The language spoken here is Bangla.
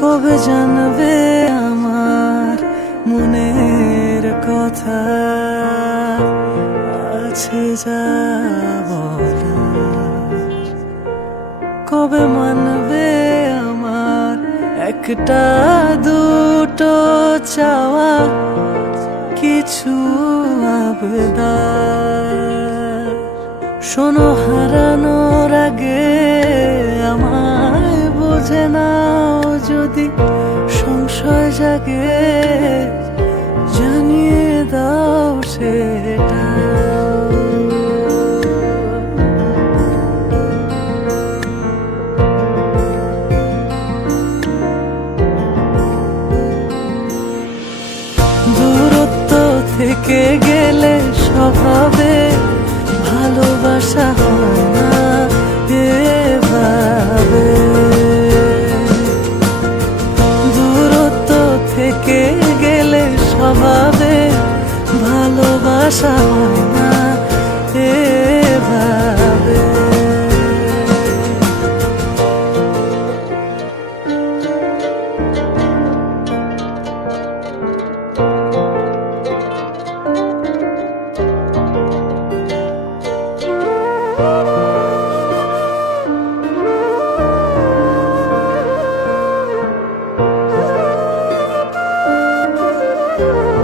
কবে জানবে আমার মনের কথা? আছে যা। কবে মানবে আমার একটা দুটো চাওয়া? কিছু আবদার শোনো হারানোর যদি সংশয় জাগে জানিয়ে দাও সেটা। দূরত্ব থেকে গেলে স্বভাবে ভালোবাসা হয়। গেলে স্বভাবে ভালোবাসা হয় Oh.